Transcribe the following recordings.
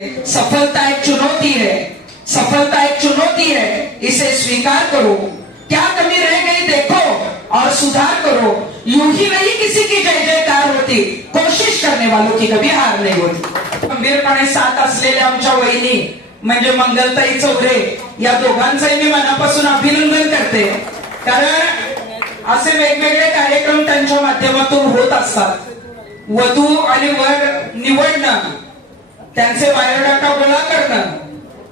सफलता एक चुनौती है। सफलता एक चुनौती है। इसे स्वीकार करो। क्या कमी रह गई देखो और सुधार करो। यूं ही नहीं किसी की जय जयकार होती। कोशिश करने वालों की कभी हार नाही होती। गंभीरपणे साथ असलेल्या आमच्या वहिनी म्हणजे मंगलताई चौरे या दोघांचंही मी मनापासून अभिनंदन करते. कारण असे वेगवेगळे कार्यक्रम त्यांच्या माध्यमातून होत असतात. वधू आणि वर निवडणं त्यांचे बायोडाटा गोळा करणं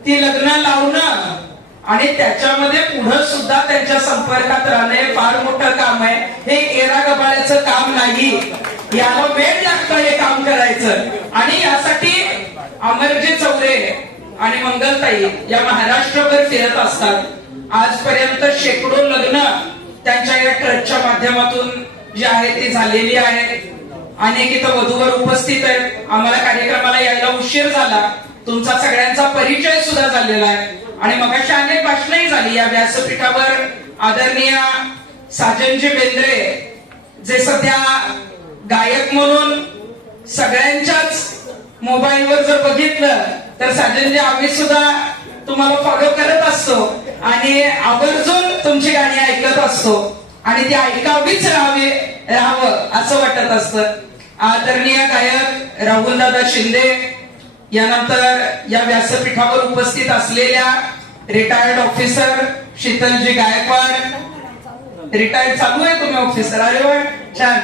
ती लग्न लावणं आणि त्याच्यामध्ये पुढे सुद्धा त्यांच्या संपर्कात राहणं हे फार मोठं काम आहे. हे एरा गबाळ्याचं काम नाही. याला वेळ लागतो हे काम करायचं. आणि यासाठी अमरजी चौरे आणि मंगलताई या महाराष्ट्रभर फिरत असतात. आजपर्यंत शेकडो लग्न त्यांच्या या ट्रस्टच्या माध्यमातून जी आहे ती झालेली आहेत. अनेक इथं वधूवर उपस्थित आहेत आम्हाला कार्यक्रमाला यायला उशीर झाला. तुमचा सगळ्यांचा परिचय सुद्धा झालेला आहे. आणि मगाशी अनेक भाषणही झाली. या व्यासपीठावर आदरणीय साजनजी बेंद्रे जे सध्या गायक म्हणून सगळ्यांच्याच मोबाईलवर जर बघितलं तर साजनजी आम्ही सुद्धा तुम्हाला फॉलो करत असतो. आणि आवर्जून तुमची गाणी ऐकत असतो. आणि ती ऐकावीच राहावी राहावं असं वाटत असतं. आदरणीय गायक राहुलदादा शिंदे यानंतर या व्यासपीठावर उपस्थित असलेल्या retired officer Sheetalji Gaikwad. Retired चालू आहे तुम्ही ऑफिसर अरे वा छान.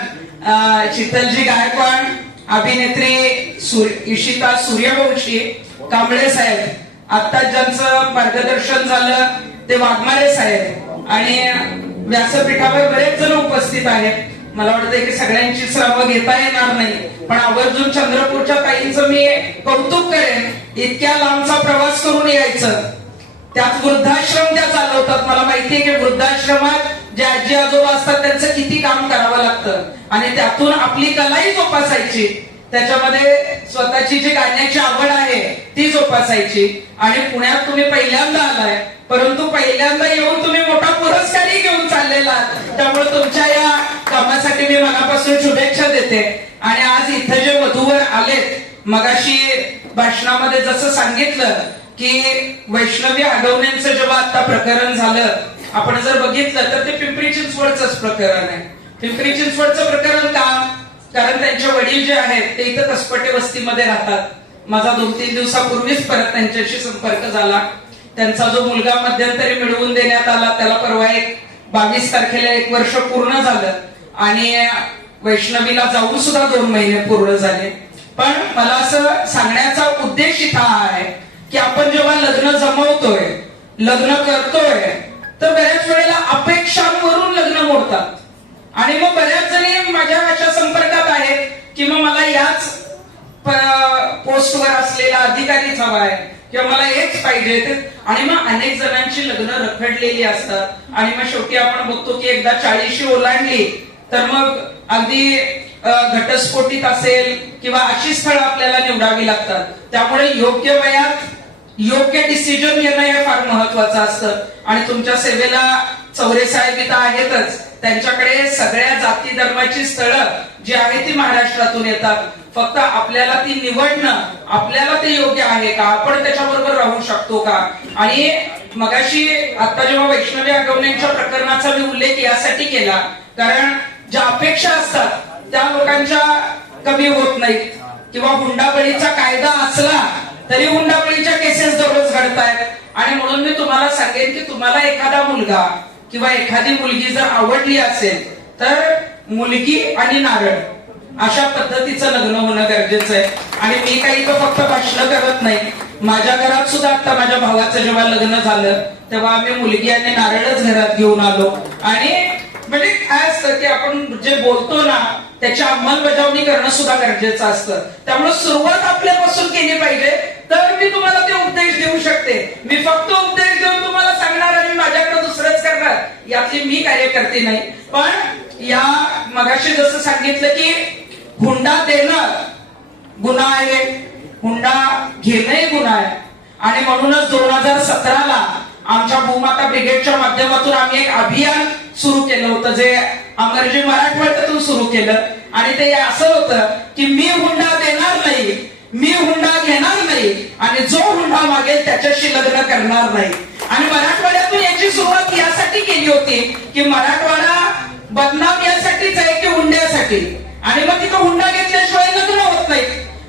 शीतलजी गायकवाड अभिनेत्री सूर- इशिता सूर्यवंशी कांबळे साहेब. आता ज्यांचं मार्गदर्शन झालं ते वाघमारे साहेब. आणि व्यासपीठावर बरेच जण उपस्थित आहेत. मला वाटतं की सगळ्यांची श्रम घेता येणार नाही. पण आवर्जून चंद्रपूरच्या ताईंचं मी कौतुक करेन इतक्या लांबचा प्रवास करून यायचं. त्यात वृद्धाश्रम त्या चालवतात. मला माहितीये की वृद्धाश्रमात जे आजी आजोबा असतात त्यांचं किती काम करावं लागतं. आणि त्यातून आपली कलाही जोपासायची. त्याच्यामध्ये स्वतःची जी गाण्याची आवड आहे ती जोपासायची आणि पुण्यात तुम्ही पहिल्यांदा आलाय परंतु पहिल्यांदा येऊन तुम्ही मोठा पुरस्कारही घेऊन चाललेला त्यामुळे तुमच्या या कामासाठी मी मनापासून शुभेच्छा देते. आणि आज इथं जे वधूवर आलेत मगाशी भाषणामध्ये जसं सांगितलं की वैष्णवी आगवण्यांचं जेव्हा आता प्रकरण झालं आपण जर बघितलं तर ते पिंपरी चिंचवडच प्रकरण आहे. पिंपरी चिंचवडचं प्रकरण का? कारण त्यांचे वडील जे आहेत ते इथं कसपटे वस्तीमध्ये राहतात. माझा दोन तीन दिवसापूर्वीच परत त्यांच्याशी संपर्क झाला. त्यांचा जो मुलगा मध्यंतरी मिळवून देण्यात आला त्याला परवा एक बावीस तारखेला एक वर्ष पूर्ण झालं. आणि वैष्णवीला जाऊन सुद्धा दोन महिने पूर्ण झाले. पण मला असं सांगण्याचा उद्देश इथं हा आहे की आपण जेव्हा लग्न जमवतोय लग्न करतोय तर बऱ्याच वेळेला अपेक्षांवरून लग्न मोडतात. आणि मग बऱ्याच जणी माझ्या अशा संपर्कात आहेत की मग मला याच पोस्टवर असलेला अधिकारीच हवा आहे. किंवा मला हेच पाहिजे. ते- आणि मग अनेक जणांची लग्न रखडलेली असतात. आणि मग शेवटी आपण बघतो की एकदा चाळीशी ओलांडली तर मग अगदी घटस्फोटीत असेल किंवा अशी स्थळ आपल्याला निवडावी लागतात. त्यामुळे योग्य वयात योग्य डिसिजन घेणं हे फार महत्वाचं असतं. आणि तुमच्या सेवेला चौरे साहेब इथं आहेतच. त्यांच्याकडे सगळ्या जाती धर्माची स्थळं जी आहे ती महाराष्ट्रातून येतात. फक्त आपल्याला ती निवडणं आपल्याला ते योग्य आहे का? आपण त्याच्याबरोबर राहू शकतो का? आणि मगाशी आता जेव्हा वैष्णवी आगवण्यांच्या प्रकरणाचा मी उल्लेख यासाठी केला कारण ज्या अपेक्षा असतात त्या लोकांच्या कमी होत नाहीत. किंवा हुंडाबळीचा कायदा असला तरी हुंडाबळीच्या केसेस दररोज घडतायत. आणि म्हणून मी तुम्हाला सांगेन की तुम्हाला एखादा मुलगा किंवा एखादी मुलगी जर आवडली असेल तर मुलगी आणि नारळ अशा पद्धतीचं लग्न होणं गरजेचं आहे. आणि मी काही तर फक्त भाषण करत नाही. माझ्या घरात सुद्धा आता माझ्या भावाचं जेव्हा लग्न झालं तेव्हा आम्ही मुलगी आणि नारळच घरात घेऊन आलो. आणि म्हणजे काय असतं की आपण जे बोलतो ना त्याची अंमलबजावणी करणं सुद्धा गरजेचं असतं. त्यामुळे सुरुवात आपल्यापासून केली पाहिजे. तर मी तुम्हाला ते उपदेश देऊ शकते. मी फक्त उपदेश देऊन तुम्हाला सांगणार आणि माझ्याकडे दुसरंच करणार. याचे मी कार्य करते नाही. पण या मगाशी जसं सांगितलं की हुंडा देणं गुन्हा आहे हुंडा घेणंही गुन्हा आहे आणि म्हणूनच दोन हजार सतराला आमच्या भूमाता ब्रिगेडच्या माध्यमातून आम्ही एक अभियान सुरू केलं होतं जे अमरजी मराठवाड्यातून सुरू केलं. आणि ते असं होतं की मी हुंडा देणार नाही मी हुंडा घेणार नाही आणि जो हुंडा मागेल त्याच्याशी लग्न करणार नाही. आणि मराठवाड्यातून याची सुरुवात यासाठी केली होती की मराठवाडा बदनाम यासाठीच आहे की हुंड्यासाठी? आणि मग तिथं हुंडा घेतल्याशिवाय लग्न होत नाही.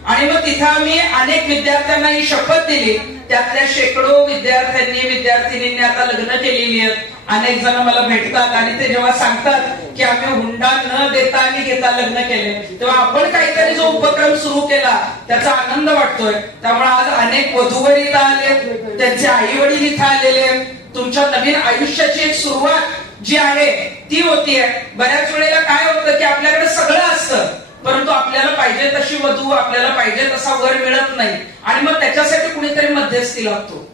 आणि मग तिथं आम्ही अनेक विद्यार्थ्यांना ही शपथ दिली. त्यातल्या शेकडो विद्यार्थ्यांनी विद्यार्थिनींनी आता लग्न केलेली आहेत. अनेक जण मला भेटतात आणि ते जेव्हा सांगतात की आम्ही हुंडा न देता आणि घेता लग्न केले तेव्हा आपण काहीतरी जो उपक्रम सुरू केला त्याचा आनंद वाटतोय. त्यामुळे आज अनेक वधूवर इथं आले त्यांचे आई वडील इथं आलेले तुमच्या नवीन आयुष्याची एक सुरुवात जी आहे ती होतीये. बऱ्याच वेळेला काय होतं की आपल्याकडे सगळं असतं परंतु आपल्याला पाहिजे तशी वधू आपल्याला पाहिजे तसा वर मिळत नाही. आणि मग त्याच्यासाठी कुणीतरी मध्यस्थी लागतो.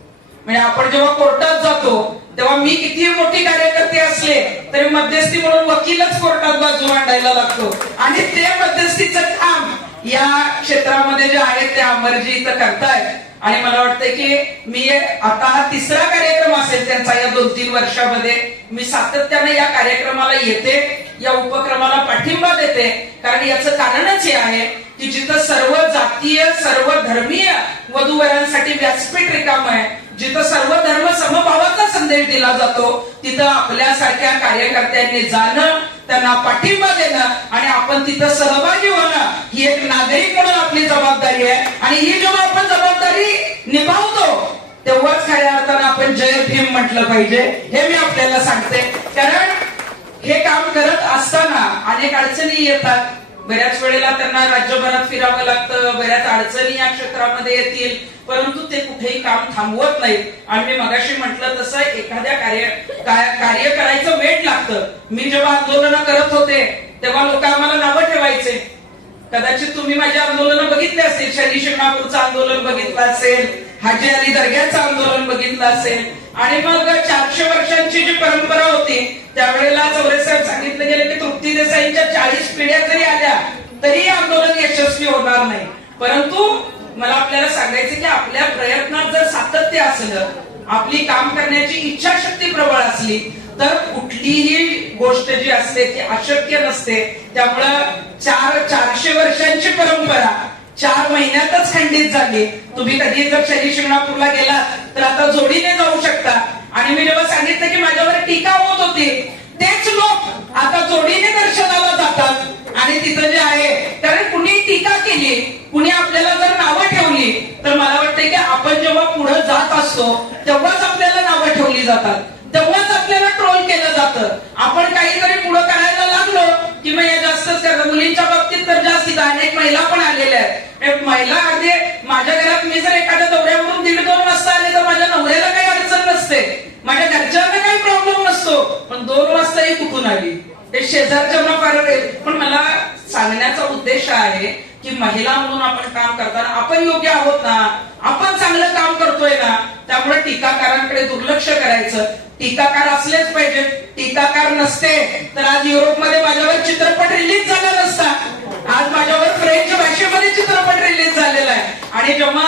म्हणजे आपण जेव्हा कोर्टात जातो तेव्हा मी किती मोठी कार्यकर्ते असले तरी मध्यस्थी म्हणून वकीलच कोर्टात बाजू मांडायला लागतो. आणि ते मध्यस्थीचं काम या क्षेत्रामध्ये जे आहे ते अमरजी इथं करतायत. आणि मला वाटतंय की मी आता हा तिसरा कार्यक्रम असेल त्यांचा या दोन तीन वर्षामध्ये मी सातत्याने या कार्यक्रमाला येते या उपक्रमाला पाठिंबा देते. कारण याचं कारणच हे आहे की जिथं सर्व जातीय सर्व धर्मीय वधूवरांसाठी व्यासपीठ रिकाम आहे जिथं सर्व धर्म समभावाचा संदेश दिला जातो तिथं आपल्यासारख्या कार्यकर्त्यांनी जाणं त्यांना पाठिंबा देणं आणि आपण तिथं सहभागी होणं ही एक नागरिक म्हणून आपली जबाबदारी आहे. आणि ही जेव्हा आपण जबाबदारी निभावतो तेव्हाच खऱ्या अर्थानं आपण जय भीम म्हटलं पाहिजे. हे मी आपल्याला सांगते. कारण हे काम करत असताना अनेक अडचणी येतात. बऱ्याच वेळेला त्यांना राज्यभरात फिरावं लागतं बऱ्याच अडचणी या क्षेत्रामध्ये येतील. परंतु ते कुठेही काम थांबवत नाही आणि मी मगाशी म्हटलं तसं एखाद्या कार्य कार्य करायचं वेळ लागतं. मी जेव्हा आंदोलन करत होते तेव्हा लोक आम्हाला नावं ठेवायचे. कदाचित तुम्ही माझे आंदोलन बघितले असेल शनी शिंगणापूरचं आंदोलन बघितलं असेल हाजी अली दर्ग्याचं आंदोलन बघितलं असेल. आणि मग चारशे वर्षांची जी परंपरा होती त्यावेळेला चौरे साहेब सांगितलं गेलं की तृप्ती देसाईंच्या चाळीस पिढ्या जरी आल्या तरी आंदोलन यशस्वी होणार नाही. परंतु मला आपल्याला सांगायचं की आपल्या प्रयत्नात जर सातत्य असलं आपली काम करण्याची इच्छाशक्ती प्रबळ असली तर कुठलीही गोष्ट जी असते ती अशक्य नसते. त्यामुळं चार चारशे वर्षांची परंपरा चार महिन्यातच खंडित झाली. तुम्ही कधी जर शनी शिंगणापूरला गेला तर आता जोडीने जाऊ शकता. आणि मी जेव्हा सांगितलं की माझ्यावर टीका होत होती तेच लोक आता जोडीने दर्शनाला जातात. आणि तिथं जे आहे कारण कुणी टीका केली कुणी आपल्याला जर नावं ठेवली तर मला वाटतं की आपण जेव्हा पुढे जात असतो तेव्हाच आपल्याला नावं ठेवली जातात. तेव्हाच केलं जातं. आपण काहीतरी पुढे करायला लागलो की मग या जास्तच करतात मुलींच्या बाबतीत तर जास्त अनेक महिला पण आलेल्या आहेत. महिला अगदी माझ्या घरात मी जर एखाद्या दौऱ्यावरून दीड दोन वाजता आले तर माझ्या नवऱ्याला काही अडचण नसते. माझ्या घरच्यांना काही प्रॉब्लेम नसतो. पण दोन वाजता ही कुठून आली? ते शेजारच्या फार पण मला सांगण्याचा उद्देश आहे की महिला म्हणून आपण काम करताना आपण योग्य आहोत ना? आपण चांगलं काम करतोय ना? त्यामुळे टीकाकारांकडे दुर्लक्ष करायचं. टीकाकार असलेच पाहिजे टीकाकार नसते तर आज युरोपमध्ये माझ्यावर चित्रपट रिलीज झाला नसता. आज माझ्यावर फ्रेंच भाषेमध्ये चित्रपट रिलीज झालेला आहे. आणि जेव्हा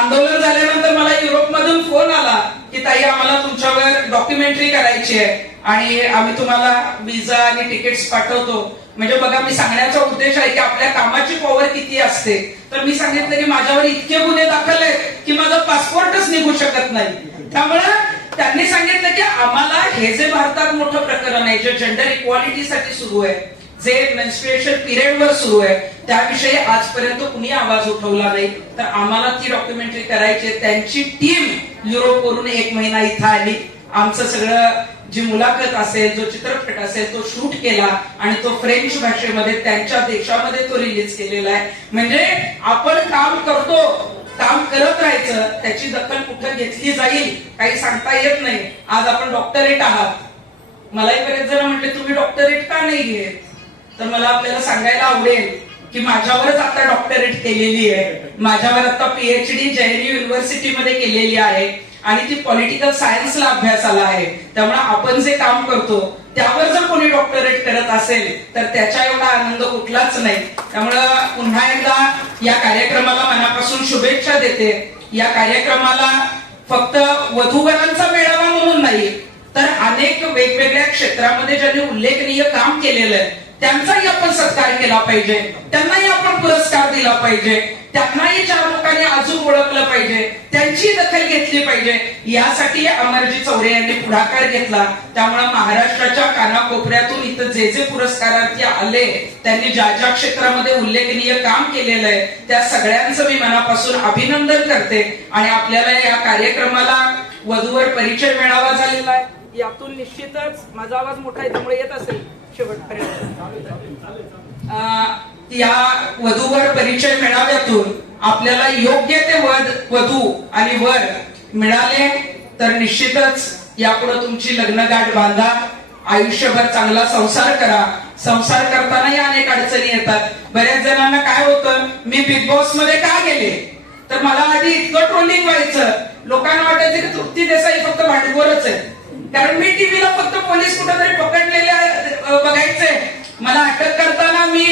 आंदोलन झाल्यानंतर मला युरोपमधून फोन आला की ताई आम्हाला तुमच्यावर डॉक्युमेंटरी करायची आहे. आणि आम्ही तुम्हाला विजा आणि तिकीट्स पाठवतो. म्हणजे बघा मी सांगण्याचा उद्देश आहे की आपल्या कामाची पॉवर किती असते. तर मी सांगितलं की माझ्यावर इतके गुन्हे दाखल आहेत की माझा पासपोर्टच निघू शकत नाही. त्यामुळे त्यांनी सांगितलं की आम्हाला हे जे भारतात मोठं प्रकरण आहे जे जेंडर इक्वालिटीसाठी सुरू आहे जे मेन्स्ट्रुएशन पिरियड वर सुरू आहे त्याविषयी आजपर्यंत कुणी आवाज उठवला नाही. तर आम्हाला ती डॉक्युमेंटरी करायची त्यांची टीम युरोपवरून एक महिना इथं आली. आमचं सगळं जी मुलाखत असेल जो चित्रपट असेल तो शूट केला आणि तो फ्रेंच भाषेमध्ये त्यांच्या देशामध्ये तो रिलीज केलेला आहे. म्हणजे आपण काम करतो. काम करत राहायचं त्याची दखल कुठं घेतली जाईल काही सांगता येत नाही. आज आपण डॉक्टरेट आहात. मलाही बरेच जण म्हटले तुम्ही डॉक्टरेट का नाही घेत? तर मला आपल्याला सांगायला आवडेल की माझ्यावरच आता डॉक्टरेट केलेली आहे. माझ्यावर आता पीएचडी जयनी युनिव्हर्सिटीमध्ये केलेली आहे. आणि ती पॉलिटिकल सायन्सला अभ्यास आला आहे त्यामुळे आपण जे काम करतो त्यावर जर कोणी डॉक्टरेट करत असेल तर त्याच्या एवढा आनंद कुठलाच नाही. त्यामुळं पुन्हा एकदा या कार्यक्रमाला मनापासून शुभेच्छा देते. या कार्यक्रमाला फक्त वधूवरांचा मेळावा म्हणून नाही तर अनेक वेगवेगळ्या क्षेत्रामध्ये ज्यांनी उल्लेखनीय काम केलेलं आहे त्यांचाही आपण सत्कार केला पाहिजे. त्यांनाही आपण पुरस्कार दिला पाहिजे. त्यांनाही चार लोकांनी अजून ओळखलं पाहिजे. त्यांची दखल घेतली पाहिजे. यासाठी अमरजी चौरे यांनी पुढाकार घेतला. त्यामुळे महाराष्ट्राच्या कानाकोपऱ्यातून इथं जे जे पुरस्कारार्थी आले त्यांनी ज्या ज्या क्षेत्रामध्ये उल्लेखनीय काम केलेलं आहे त्या सगळ्यांचं मी मनापासून अभिनंदन करते. आणि आपल्याला या कार्यक्रमाला वधूवर परिचय मिळावा झालेला आहे. यातून निश्चितच माझा आवाज मोठा आहे त्यामुळे येत असेल. शेवटपर्यंत या वधूवर परिचय मेळाव्यातून आपल्याला योग्य ते वध वधू आणि वर मिळाले तर निश्चितच यापुढे तुमची लग्न गाठ बांधा. आयुष्यभर चांगला संसार करा. संसार करतानाही अनेक अडचणी येतात. बऱ्याच जणांना काय होतं मी बिग बॉसमध्ये का गेले? तर मला आधी इतकं ट्रोलिंग व्हायचं. लोकांना वाटायचं की तृप्ती देसाई फक्त भांडवलच आहे. कारण मी टीव्हीला फक्त पोलीस कुठेतरी पकडलेले बघायचे. मला अटक करताना मी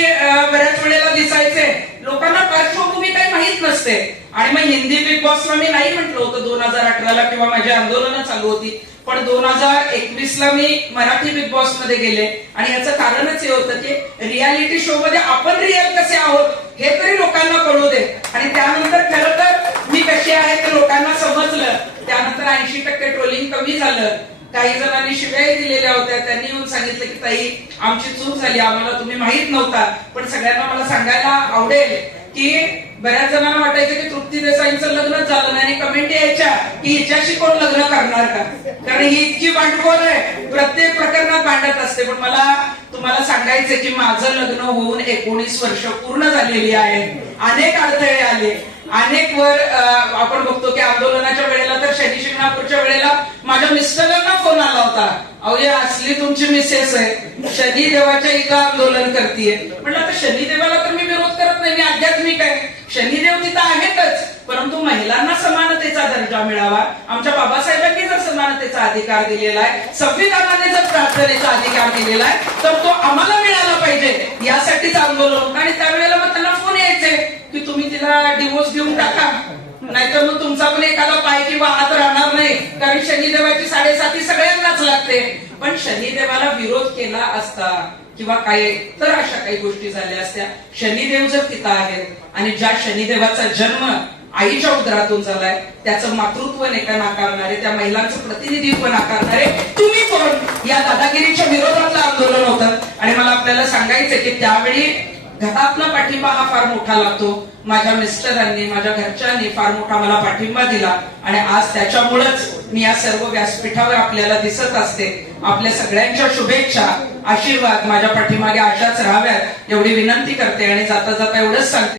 बऱ्याच वेळेला दिसायचे. लोकांना पार्श्वभूमी काही माहीत नसते. आणि मग हिंदी बिग बॉसला मी नाही म्हटलं होतं दोन हजार अठराला किंवा माझी आंदोलनं चालू होती. पण दोन हजार एकवीस ला मी मराठी बिग बॉसमध्ये गेले. आणि याचं कारणच हे होतं की रियालिटी शो मध्ये आपण रिअल कसे आहोत हे तरी लोकांना कळू दे. आणि त्यानंतर खरं तर मी कशी आहे ते लोकांना समजलं. त्यानंतर ऐंशी टक्के ट्रोलिंग कमी झालं. काही जणांनी शिव्याही दिलेल्या होत्या. त्यांनी येऊन सांगितलं की ताई आमची चूक झाली. आम्हाला तुम्ही माहीत नव्हता. पण सगळ्यांना मला सांगायला आवडेल की बऱ्याच जणांना वाटायचं की तृप्ती देसाईंचं लग्नच झालं नाही आणि कमेंट यायच्या की हिच्याशी कोण लग्न करणार का? कारण ही इतकी भांडवल आहे. प्रत्येक प्रकरणात भांडत असते. पण मला तुम्हाला सांगायचं की माझं लग्न होऊन एकोणीस वर्ष पूर्ण झालेली आहे. अनेक अडथळे आले. अनेक वर आपण बघतो की आंदोलनाच्या वेळेला तर शनी शिंगणापूरच्या वेळेला माझ्या मिस्टरांना फोन आला होता. अहो हे असली तुमची मिसेस आहे. शनी देवाच्या इथं आंदोलन करते म्हटलं आता शनी देवाला तर मी विरोध करत नाही मी आध्यात्मिक आहे. शनिदेव तिथं आहेतच. परंतु महिलांना समानतेचा दर्जा मिळावा. आमच्या बाबासाहेबांनी जर समानतेचा अधिकार दिलेला आहे संविधानाने जर प्रार्थनेचा अधिकार दिलेला आहे तर तो आम्हाला मिळाला पाहिजे यासाठीच आंदोलन होतं आणि त्यावेळेला मग त्यांना फोन यायचे की तुम्ही देऊन टाका. नाहीतर मग तुमचा पण एखादा पाय किंवा हात राहणार नाही. कारण शनिदेवाची साडेसाती सगळ्यांनाच लागते. पण शनिदेवाला विरोध केला असता किंवा काय तर अशा काही गोष्टी झाल्या असत्या. शनिदेव जर तिथं आहेत आणि ज्या शनिदेवाचा जन्म आईच्या उदरातून झालाय त्याचं मातृत्व नेका नाकारणारे त्या महिलांचं प्रतिनिधित्व नाकारणारे तुम्ही कोण? या दादागिरीच्या विरोधातलं आंदोलन होतं. आणि मला आपल्याला सांगायचं की त्यावेळी घरातला पाठिंबा हा फार मोठा लागतो. माझ्या मिस्टरांनी माझ्या घरच्यांनी फार मोठा मला पाठिंबा दिला. आणि आज त्याच्यामुळेच मी या सर्व व्यासपीठावर आपल्याला दिसत असते. आपल्या सगळ्यांच्या शुभेच्छा आशीर्वाद माझ्या पाठीमागे अशाच राहाव्यात एवढी विनंती करते आणि जाता जाता एवढंच सांगते.